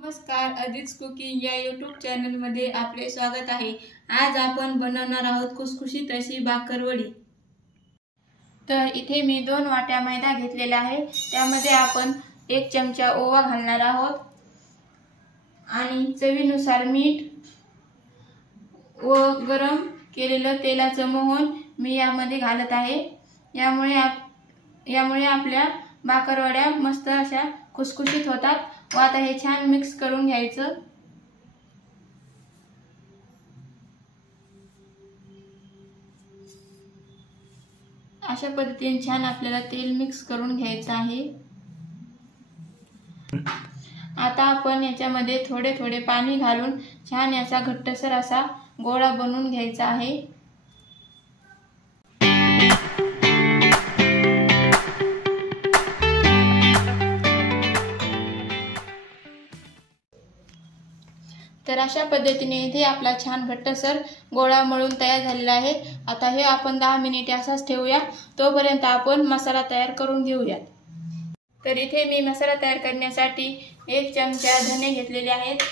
नमस्कार, अदित्स कुकिंग या यूट्यूब चॅनलमध्ये आपले स्वागत आहे। आज आपण बनवणार आहोत खुसखुशीत अशी बाकरवडी। तर इथे मी 2 वाट्या मैदा घेतलेला आहे। त्यामध्ये आपण 1 चमचा ओवा घालणार आहोत आणि चवीनुसार मीठ व गरम केलेलं तेलाचं मोहन मी यामध्ये घालत आहे। यामुळे आपल्या बाकरवड्या मस्त अशा खुसखुशीत होतात। व आता हे छान मिक्स करून घ्यायचं। अशा पद्धतीने छान आपल्याला तेल मिक्स करून घ्यायचं आहे। आता आपण याच्यामध्ये थोडे थोडे पाणी घालून छान याचा घट्टसर असा गोळा बनवून घ्यायचा आहे। तर अशा पद्धतीने इथे आपला छान घट्टसर गोळा मळून तयार झालेला आहे। आता हे आपण 10 मिनिटे असाच ठेवूया। तोपर्यंत आपण मसाला तयार करून घेऊया। तर इथे मी मसाला तयार करण्यासाठी 1 चमचा धने घेतलेले आहेत,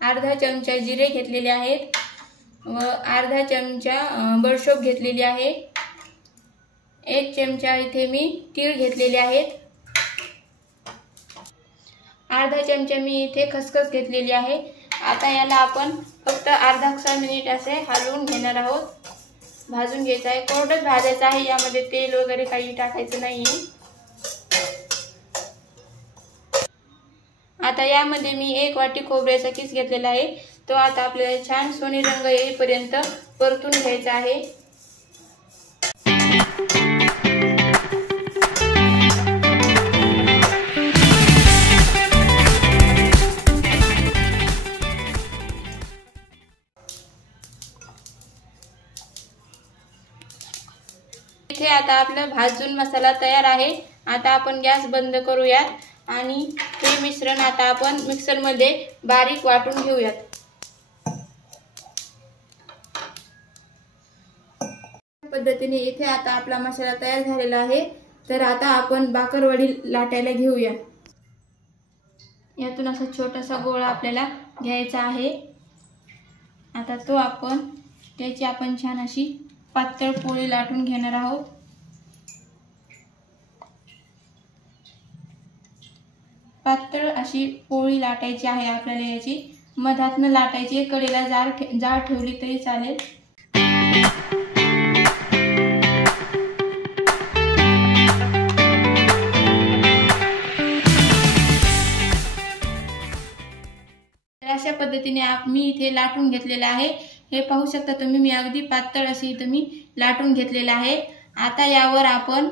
अर्धा चमचा जिरे घेतलेले आहेत व अर्धा चमचा बडीशेप घेतलेली आहे। 1 चमचा इथे मी तीळ घेतलेले आहेत, अर्धा चमचा मी इथे खसखस घेतलेली आहे। आता याला आपण फक्त अर्धा मिनिट असे हलवून घेणार आहोत, भाजून घ्यायचं आहे। कोरडच भाजायचं आहे, यामध्ये तेल वगैरे काही टाकायचं नाहीये। आता यामध्ये मी 1 वाटी खोबऱ्याचा किस घेतलेला आहे, तो आता आपल्याला छान सोनेरी रंग येईपर्यंत परतून घ्यायचा आहे। इथे आता आपला भाजून मसाला तयार आहे। आता आपण गॅस बंद करूयात आणि हे मिश्रण आता आपण मिक्सर मध्ये बारीक वाटून घेऊयात। पद्धतीने इथे आता आपला मसाला तयार झालेला आहे। तर आता आपण बाकरवडी लाटायला घेऊया। यातून असा छोटासा गोळा आपल्याला घ्यायचा आहे। आता तो त्याची आपण छान अशी पातळ पोळी लाटून घेणार आहोत। पातळ अशी पोळी लाटायची आहे आपल्याला। याची मधातून लाटायची, कडेला जाळ ठेवली तरी चालेल। अशा पद्धतीने मी इथे लाटून घेतलेले आहे। हे पाहू शकता तुम्ही, मी अगदी पातळ अशी इथे मी लाटून घेतलेले आहे। आता यावर आपण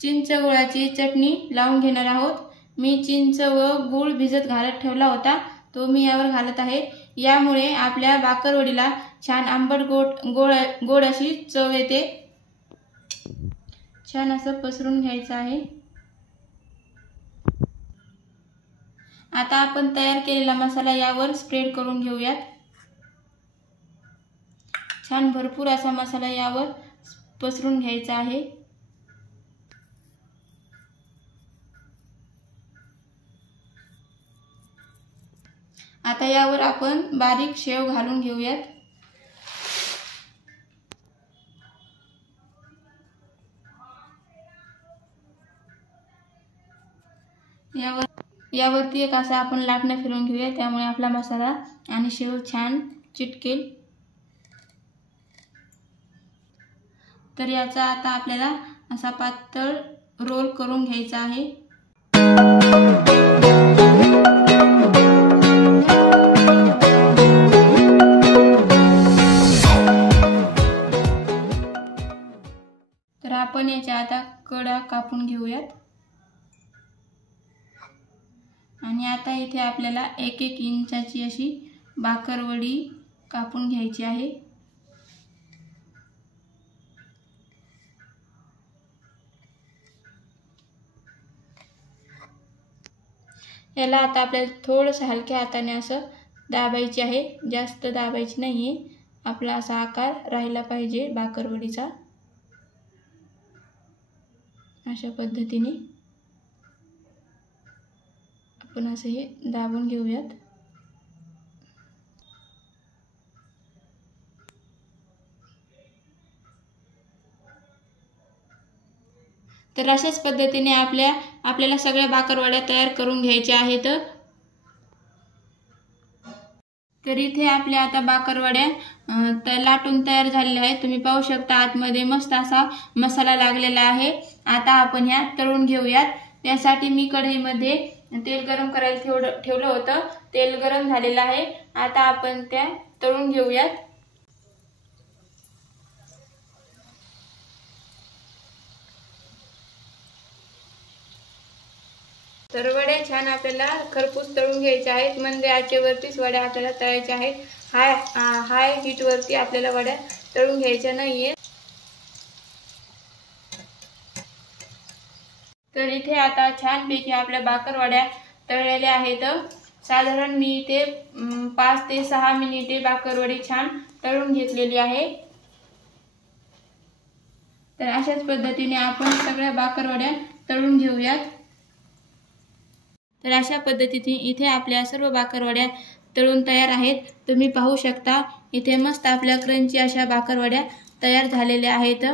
चिंच गुळाची चटणी लावून घेणार आहोत। मी चिंच व गूळ भिजत घालत ठेवला होता, तो मी यावर घालत आहे। यामुळे आपल्या बाकरवडीला छान आंबट गोड अशी चव येते। छान असं पसरून घ्यायचं आहे। आता आपण तयार केलेला मसाला यावर स्प्रेड करून घेऊयात। छान भरपूर असा मसाला यावर पसरून घ्यायचा आहे। आता यावर आपण बारीक शेव घालून घेऊयात। यावरती एक असा आपण लाटणं फिरवून घेऊया, त्यामुळे आपला मसाला आणि शेव छान चिटकेल। तर याचा आता आपल्याला असा पातळ रोल करून घ्यायचा आहे। तर आपण याच्या आता कडा कापून घेऊयात आणि आता इथे आपल्याला 1-1 इंचाची अशी बाकरवडी कापून घ्यायची आहे। याला आता आपल्याला थोडंसं हलक्या हाताने असं दाबायची आहे, जास्त दाबायची नाहीये। आपला असा आकार राहिला पाहिजे बाकरवडीचा। अशा पद्धतीने आपण असं हे दाबून घेऊयात. तर अशाच पद्धतीने आपल्याला सगळ्या बाकरवड्या तयार करून घ्यायच्या आहेत. तर इथे आपल्या आता बाकरवड्या लाटून तयार झालेल्या आहेत. तुम्ही पाहू शकता आतमध्ये मस्त असा मसाला लागलेला आहे. आता आपण ह्या तळून घेऊयात. त्यासाठी मी कढईमध्ये तेल गरम करायला ठेवलं होतं. तेल गरम झालेलं आहे. आता आपण त्या तळून घेऊयात. तर वड्या छान आपल्याला खरपूस तळून घ्यायच्या आहेत. म्हणजे आचेवरतीच वड्या आपल्याला तळायच्या आहेत. हाय हीटवरती आपल्याला वड्या तळून घ्यायच्या नाहीये. तर इथे आता छानपैकी आपल्या बाकरवड्या तळलेल्या आहेत. साधारण मी इथे 5 ते 6 मिनिटे बाकरवडी छान तळून घेतलेली आहे. तर अशाच पद्धतीने आपण सगळ्या बाकरवड्या तळून घेऊयात. तर अशा पद्धतीने इथे आपल्या सर्व बाकरवड्या तळून तयार आहेत. तुम्ही पाहू शकता इथे मस्त आपल्या क्रंची अशा बाकरवड्या तयार झालेल्या आहेत.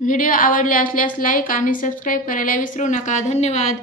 व्हिडिओ आवडले असल्यास लाईक आणि सबस्क्राईब करायला विसरू नका. धन्यवाद.